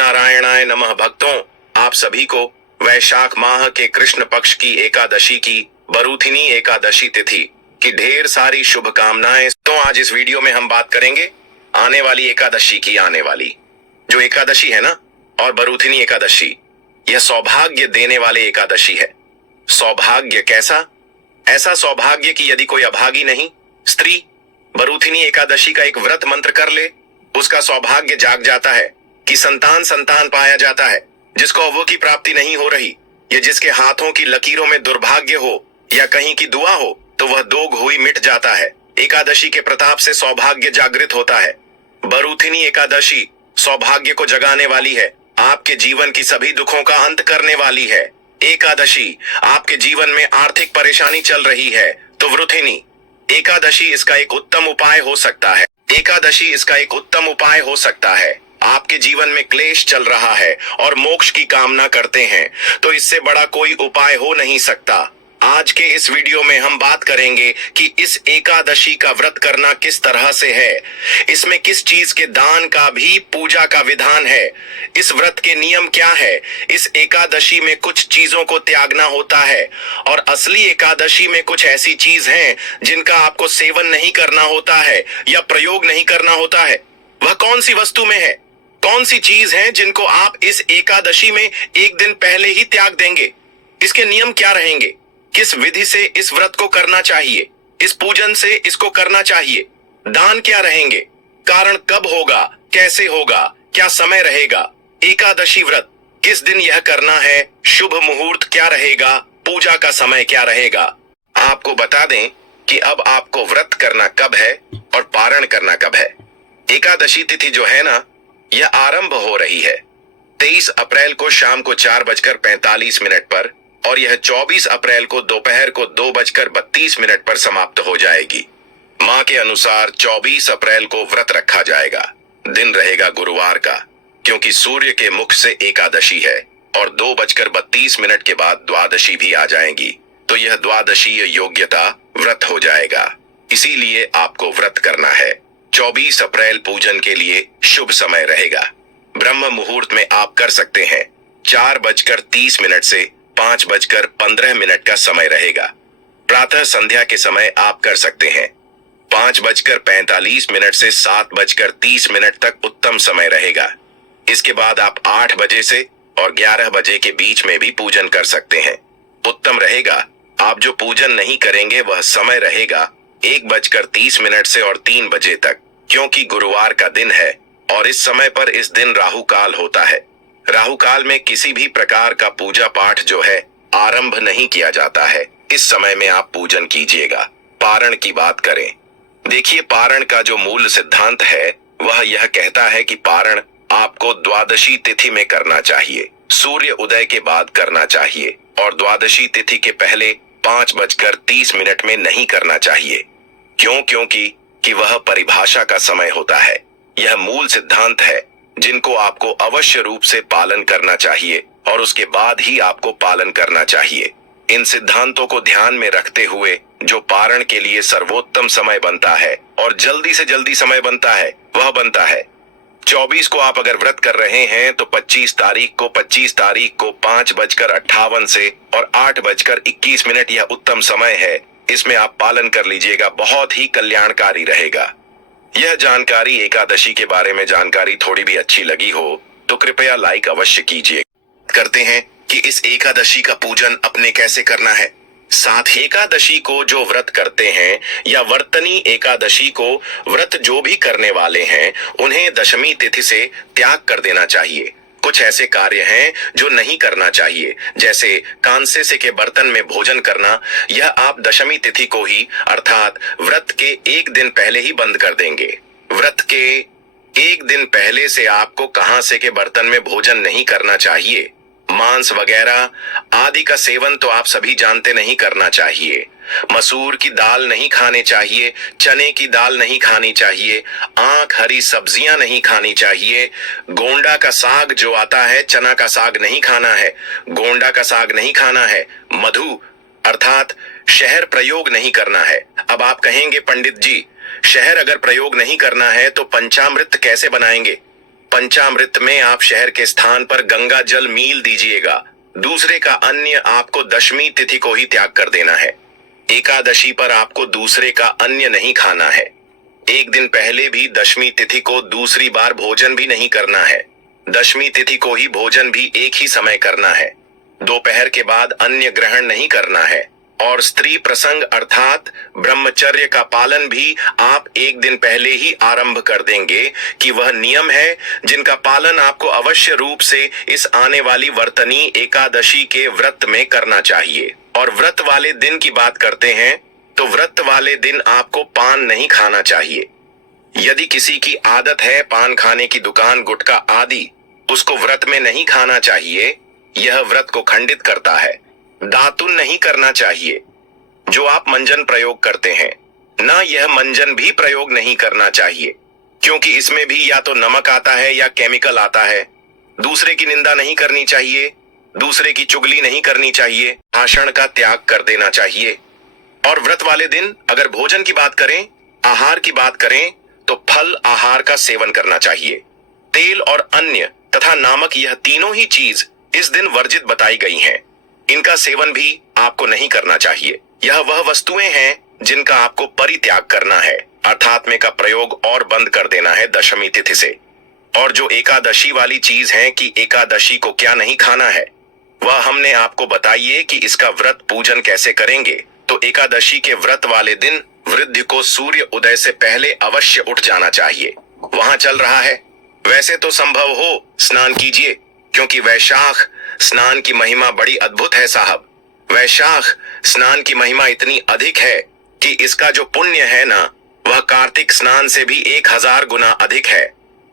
नारायणाय नमः। भक्तों, आप सभी को वैशाख माह के कृष्ण पक्ष की एकादशी की बरूथिनी एकादशी तिथि की ढेर सारी शुभकामनाएं। तो आज इस वीडियो में हम बात करेंगे आने वाली एकादशी की। आने वाली जो एकादशी है ना, और बरूथिनी एकादशी, यह सौभाग्य देने वाले एकादशी है। सौभाग्य कैसा? ऐसा सौभाग्य कि यदि कोई अभागी नहीं स्त्री बरूथिनी एकादशी का एक व्रत मंत्र कर ले, उसका सौभाग्य जाग जाता है कि संतान पाया जाता है। जिसको अवों की प्राप्ति नहीं हो रही, या जिसके हाथों की लकीरों में दुर्भाग्य हो या कहीं की दुआ हो, तो वह दोग हुई मिट जाता है। एकादशी के प्रताप से सौभाग्य जागृत होता है। बरूथिनी एकादशी सौभाग्य को जगाने वाली है, आपके जीवन की सभी दुखों का अंत करने वाली है। एकादशी आपके जीवन में आर्थिक परेशानी चल रही है तो वृथिनी एकादशी इसका एक उत्तम उपाय हो सकता है। एकादशी इसका एक उत्तम उपाय हो सकता है। आपके जीवन में क्लेश चल रहा है और मोक्ष की कामना करते हैं, तो इससे बड़ा कोई उपाय हो नहीं सकता। आज के इस वीडियो में हम बात करेंगे कि इस एकादशी का व्रत करना किस तरह से है, इसमें किस चीज के दान का भी पूजा का विधान है, इस व्रत के नियम क्या है, इस एकादशी में कुछ चीजों को त्यागना होता है और असली एकादशी में कुछ ऐसी चीज हैं जिनका आपको सेवन नहीं करना होता है या प्रयोग नहीं करना होता है। वह कौन सी वस्तु में है, कौन सी चीज है जिनको आप इस एकादशी में एक दिन पहले ही त्याग देंगे? इसके नियम क्या रहेंगे? किस विधि से इस व्रत को करना चाहिए? इस पूजन से इसको करना चाहिए? दान क्या रहेंगे? कारण कब होगा, कैसे होगा, क्या समय रहेगा? एकादशी व्रत किस दिन यह करना है? शुभ मुहूर्त क्या रहेगा? पूजा का समय क्या रहेगा? आपको बता दें कि अब आपको व्रत करना कब है और पारण करना कब है। एकादशी तिथि जो है ना, यह आरंभ हो रही है 23 अप्रैल को शाम को 4:45 पर, और यह 24 अप्रैल को दोपहर को 2:32 पर समाप्त हो जाएगी। मां के अनुसार 24 अप्रैल को व्रत रखा जाएगा। दिन रहेगा गुरुवार का, क्योंकि सूर्य के मुख से एकादशी है, और 2:32 के बाद द्वादशी भी आ जाएगी, तो यह द्वादशीय योग्यता व्रत हो जाएगा। इसीलिए आपको व्रत करना है। 24 अप्रैल पूजन के लिए शुभ समय रहेगा। ब्रह्म मुहूर्त में आप कर सकते हैं। 4:30 से 5:15 का समय रहेगा। प्रातः संध्या के समय आप कर सकते हैं। 5:45 से 7:30 तक उत्तम समय रहेगा। इसके बाद आप 8 बजे से और 11 बजे के बीच में भी पूजन कर सकते हैं। उत्तम रहेगा। आप जो पूजन नहीं करेंगे वह समय रहेगा 1:30 से और 3 बजे तक, क्योंकि गुरुवार का दिन है और इस समय पर इस दिन राहु काल होता है। राहु काल में किसी भी प्रकार का पूजा पाठ जो है आरंभ नहीं किया जाता है। इस समय में आप पूजन कीजिएगा। पारण की बात करें, देखिए पारण का जो मूल सिद्धांत है वह यह कहता है कि पारण आपको द्वादशी तिथि में करना चाहिए, सूर्य उदय के बाद करना चाहिए, और द्वादशी तिथि के पहले 5:30 में नहीं करना चाहिए। क्योंकि वह परिभाषा का समय होता है। यह मूल सिद्धांत है जिनको आपको अवश्य रूप से पालन करना चाहिए, और उसके बाद ही आपको पालन करना चाहिए। इन सिद्धांतों को ध्यान में रखते हुए जो पारण के लिए सर्वोत्तम समय बनता है और जल्दी से जल्दी समय बनता है वह बनता है 24 को। आप अगर व्रत कर रहे हैं तो 25 तारीख को 5:58 से और 8:21 यह उत्तम समय है। इसमें आप पालन कर लीजिएगा, बहुत ही कल्याणकारी रहेगा। यह जानकारी एकादशी के बारे में जानकारी थोड़ी भी अच्छी लगी हो तो कृपया लाइक अवश्य कीजिए। करते हैं कि इस एकादशी का पूजन अपने कैसे करना है। साथ ही एकादशी को जो व्रत करते हैं या वर्तनी एकादशी को व्रत जो भी करने वाले हैं उन्हें दशमी तिथि से त्याग कर देना चाहिए। कुछ ऐसे कार्य हैं जो नहीं करना चाहिए, जैसे कांसे से के बर्तन में भोजन करना। यह आप दशमी तिथि को ही अर्थात व्रत के एक दिन पहले ही बंद कर देंगे। व्रत के एक दिन पहले से आपको कांसे के बर्तन में भोजन नहीं करना चाहिए। मांस वगैरह आदि का सेवन तो आप सभी जानते नहीं करना चाहिए। मसूर की दाल नहीं खाने चाहिए, चने की दाल नहीं खानी चाहिए, आंख हरी सब्जियां नहीं खानी चाहिए, गोंडा का साग जो आता है, चना का साग नहीं खाना है, गोंडा का साग नहीं खाना है, मधु अर्थात शहर प्रयोग नहीं करना है। अब आप कहेंगे पंडित जी, शहर अगर प्रयोग नहीं करना है तो पंचामृत कैसे बनाएंगे? पंचामृत में आप शहर के स्थान पर गंगा जल मील दीजिएगा। दूसरे का अन्य आपको दशमी तिथि को ही त्याग कर देना है। एकादशी पर आपको दूसरे का अन्य नहीं खाना है। एक दिन पहले भी दशमी तिथि को दूसरी बार भोजन भी नहीं करना है। दशमी तिथि को ही भोजन भी एक ही समय करना है। दोपहर के बाद अन्य ग्रहण नहीं करना है। और स्त्री प्रसंग अर्थात ब्रह्मचर्य का पालन भी आप एक दिन पहले ही आरंभ कर देंगे कि वह नियम है जिनका पालन आपको अवश्य रूप से इस आने वाली वर्तनी एकादशी के व्रत में करना चाहिए। और व्रत वाले दिन की बात करते हैं तो व्रत वाले दिन आपको पान नहीं खाना चाहिए। यदि किसी की आदत है पान खाने की, दुकान, गुटखा आदि, उसको व्रत में नहीं खाना चाहिए। यह व्रत को खंडित करता है। दातुन नहीं करना चाहिए जो आप मंजन प्रयोग करते हैं, ना यह मंजन भी प्रयोग नहीं करना चाहिए क्योंकि इसमें भी या तो नमक आता है या केमिकल आता है। दूसरे की निंदा नहीं करनी चाहिए, दूसरे की चुगली नहीं करनी चाहिए, भाषण का त्याग कर देना चाहिए। और व्रत वाले दिन अगर भोजन की बात करें, आहार की बात करें तो फल आहार का सेवन करना चाहिए। तेल और अन्य तथा नामक यह तीनों ही चीज इस दिन वर्जित बताई गई हैं। इनका सेवन भी आपको नहीं करना चाहिए। यह वह वस्तुएं हैं जिनका आपको परित्याग करना है, अर्थात में का प्रयोग और बंद कर देना है दशमी तिथि से। और जो एकादशी वाली चीज है कि एकादशी को क्या नहीं खाना है, वह हमने आपको बताइए कि इसका व्रत पूजन कैसे करेंगे। तो एकादशी के व्रत वाले दिन वृद्ध को सूर्य उदय से पहले अवश्य उठ जाना चाहिए। वहां चल रहा है, वैसे तो संभव हो स्नान कीजिए क्योंकि वैशाख स्नान की महिमा बड़ी अद्भुत है साहब। वैशाख स्नान की महिमा इतनी अधिक है कि इसका जो पुण्य है ना, वह कार्तिक स्नान से भी 1000 गुना अधिक है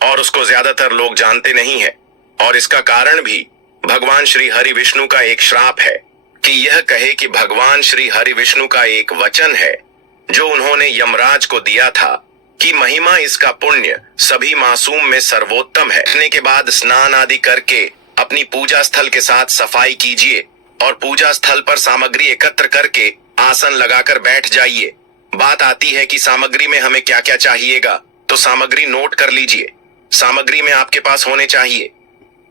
और उसको ज्यादातर लोग जानते नहीं है। और इसका कारण भी भगवान श्री हरि विष्णु का एक श्राप है कि यह कहे कि भगवान श्री हरि विष्णु का एक वचन है जो उन्होंने यमराज को दिया था कि महिमा इसका पुण्य सभी मासूम में सर्वोत्तम है। करने के बाद स्नान आदि करके अपनी पूजा स्थल के साथ सफाई कीजिए और पूजा स्थल पर सामग्री एकत्र करके आसन लगाकर बैठ जाइए। बात आती है कि सामग्री में हमें क्या क्या चाहिएगा, तो सामग्री नोट कर लीजिए। सामग्री में आपके पास होने चाहिए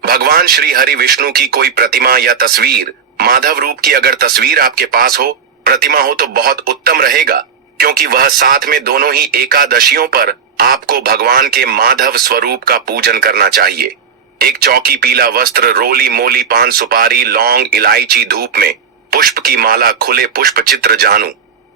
भगवान श्री हरि विष्णु की कोई प्रतिमा या तस्वीर, माधव रूप की अगर तस्वीर आपके पास हो, प्रतिमा हो तो बहुत उत्तम रहेगा क्योंकि वह साथ में दोनों ही एकादशियों पर आपको भगवान के माधव स्वरूप का पूजन करना चाहिए। एक चौकी, पीला वस्त्र, रोली मोली, पान सुपारी, लौंग, इलायची, धूप में पुष्प की माला, खुले पुष्प चित्र, जानू,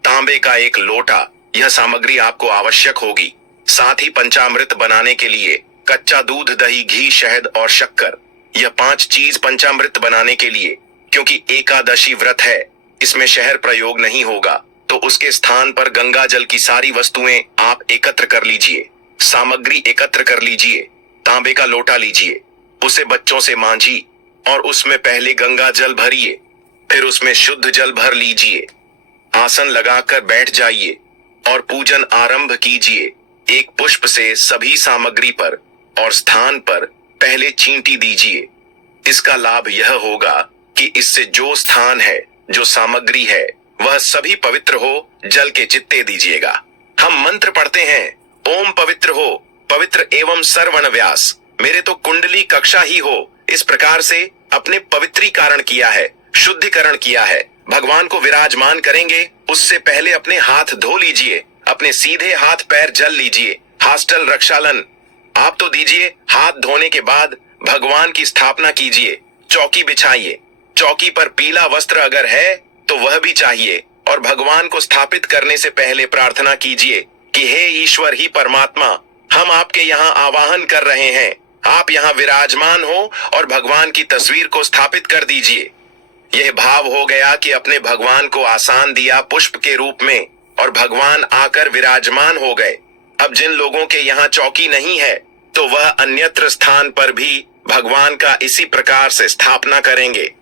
तांबे का एक लोटा, यह सामग्री आपको आवश्यक होगी। साथ ही पंचामृत बनाने के लिए कच्चा दूध, दही, घी, शहद और शक्कर, यह 5 चीज पंचामृत बनाने के लिए, क्योंकि एकादशी व्रत है इसमें शहर प्रयोग नहीं होगा, तो उसके स्थान पर गंगा जल की सारी वस्तुएं आप एकत्र कर लीजिए। सामग्री एकत्र कर लीजिए। तांबे का लोटा लीजिए, उसे बच्चों से मांझी और उसमें पहले गंगा जल भरिए, फिर उसमें शुद्ध जल भर लीजिए। आसन लगाकर बैठ जाइए और पूजन आरंभ कीजिए। एक पुष्प से सभी सामग्री पर और स्थान पर पहले चींटी दीजिए। इसका लाभ यह होगा कि इससे जो स्थान है, जो सामग्री है, वह सभी पवित्र हो। जल के चित्ते दीजिएगा। हम मंत्र पढ़ते हैं, ओम पवित्र हो, पवित्र एवं सर्वण व्यास, मेरे तो कुंडली कक्षा ही हो। इस प्रकार से अपने पवित्रीकरण किया है, शुद्धिकरण किया है। भगवान को विराजमान करेंगे उससे पहले अपने हाथ धो लीजिए। अपने सीधे हाथ पैर जल लीजिए। हास्टल रक्षालन आप तो दीजिए। हाथ धोने के बाद भगवान की स्थापना कीजिए। चौकी बिछाइए। चौकी पर पीला वस्त्र अगर है तो वह भी चाहिए और भगवान को स्थापित करने से पहले प्रार्थना कीजिए कि हे ईश्वर ही परमात्मा, हम आपके यहाँ आवाहन कर रहे हैं, आप यहाँ विराजमान हो और भगवान की तस्वीर को स्थापित कर दीजिए। यह भाव हो गया कि अपने भगवान को आसान दिया पुष्प के रूप में और भगवान आकर विराजमान हो गए। अब जिन लोगों के यहाँ चौकी नहीं है तो वह अन्यत्र स्थान पर भी भगवान का इसी प्रकार से स्थापना करेंगे।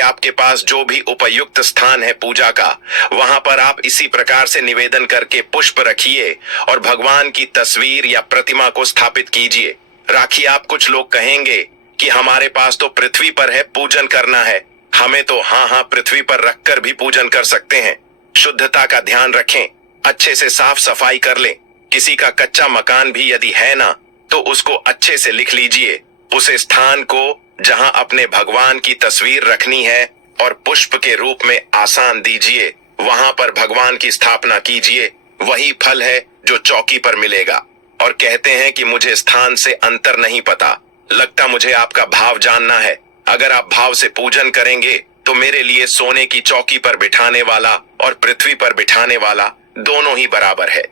आपके पास जो भी उपयुक्त स्थान है पूजा का, वहां पर आप इसी प्रकार से निवेदन करके पुष्प रखिए और भगवान की तस्वीर या प्रतिमा को स्थापित कीजिए। राखी आप कुछ लोग कहेंगे कि हमारे पास तो पृथ्वी पर है, पूजन करना है। हमें तो हाँ पृथ्वी पर रखकर भी पूजन कर सकते हैं। शुद्धता का ध्यान रखें, अच्छे से साफ सफाई कर लें। किसी का कच्चा मकान भी यदि है ना तो उसको अच्छे से लिख लीजिए। उस स्थान को जहां अपने भगवान की तस्वीर रखनी है और पुष्प के रूप में आसान दीजिए, वहां पर भगवान की स्थापना कीजिए। वही फल है जो चौकी पर मिलेगा। और कहते हैं कि मुझे स्थान से अंतर नहीं पता, लगता मुझे आपका भाव जानना है। अगर आप भाव से पूजन करेंगे तो मेरे लिए सोने की चौकी पर बिठाने वाला और पृथ्वी पर बिठाने वाला दोनों ही बराबर है,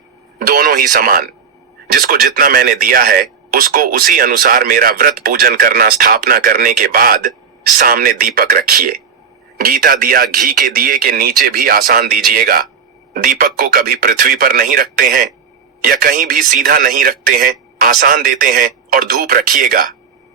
दोनों ही समान। जिसको जितना मैंने दिया है उसको उसी अनुसार मेरा व्रत पूजन करना। स्थापना करने के बाद सामने दीपक रखिए। गीता दिया घी के दिए के नीचे भी आसान दीजिएगा। दीपक को कभी पृथ्वी पर नहीं रखते हैं या कहीं भी सीधा नहीं रखते हैं, आसान देते हैं। और धूप रखिएगा।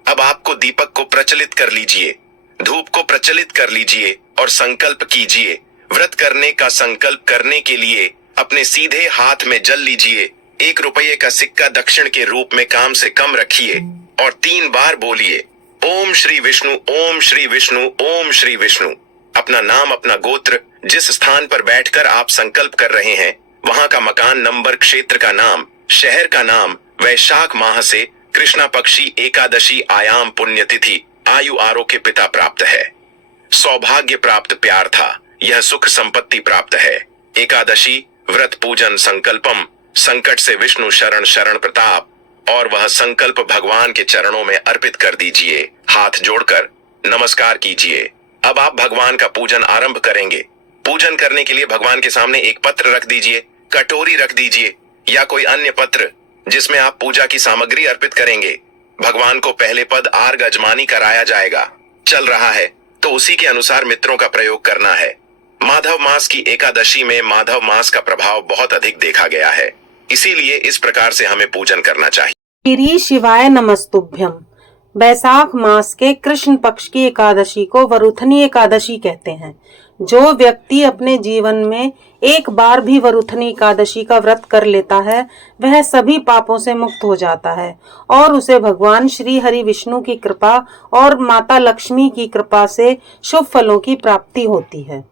अब आपको दीपक को प्रचलित कर लीजिए, धूप को प्रचलित कर लीजिए और संकल्प कीजिए। व्रत करने का संकल्प करने के लिए अपने सीधे हाथ में जल लीजिए। 1 रुपये का सिक्का दक्षिण के रूप में कम से कम रखिए और 3 बार बोलिए ओम श्री विष्णु, ओम श्री विष्णु, ओम श्री विष्णु। अपना नाम, अपना गोत्र, जिस स्थान पर बैठकर आप संकल्प कर रहे हैं वहां का मकान नंबर, क्षेत्र का नाम, शहर का नाम, वैशाख माह से कृष्णा पक्षी एकादशी आयाम पुण्यतिथि, आयु आरोग्य पिता प्राप्त है, सौभाग्य प्राप्त प्यार था, यह सुख संपत्ति प्राप्त है। एकादशी व्रत पूजन संकल्पम, संकट से विष्णु शरण, शरण प्रताप। और वह संकल्प भगवान के चरणों में अर्पित कर दीजिए। हाथ जोड़कर नमस्कार कीजिए। अब आप भगवान का पूजन आरंभ करेंगे। पूजन करने के लिए भगवान के सामने एक पत्र रख दीजिए, कटोरी रख दीजिए या कोई अन्य पत्र जिसमें आप पूजा की सामग्री अर्पित करेंगे। भगवान को पहले पद आर्घ अजमानी कराया जाएगा। चल रहा है तो उसी के अनुसार मित्रों का प्रयोग करना है। माधव मास की एकादशी में माधव मास का प्रभाव बहुत अधिक देखा गया है, इसीलिए इस प्रकार से हमें पूजन करना चाहिए। श्री शिवाय नमस्तुभ्यम। वैशाख मास के कृष्ण पक्ष की एकादशी को वरुथनी एकादशी कहते हैं। जो व्यक्ति अपने जीवन में एक बार भी वरुथनी एकादशी का व्रत कर लेता है वह सभी पापों से मुक्त हो जाता है और उसे भगवान श्री हरि विष्णु की कृपा और माता लक्ष्मी की कृपा से शुभ फलों की प्राप्ति होती है।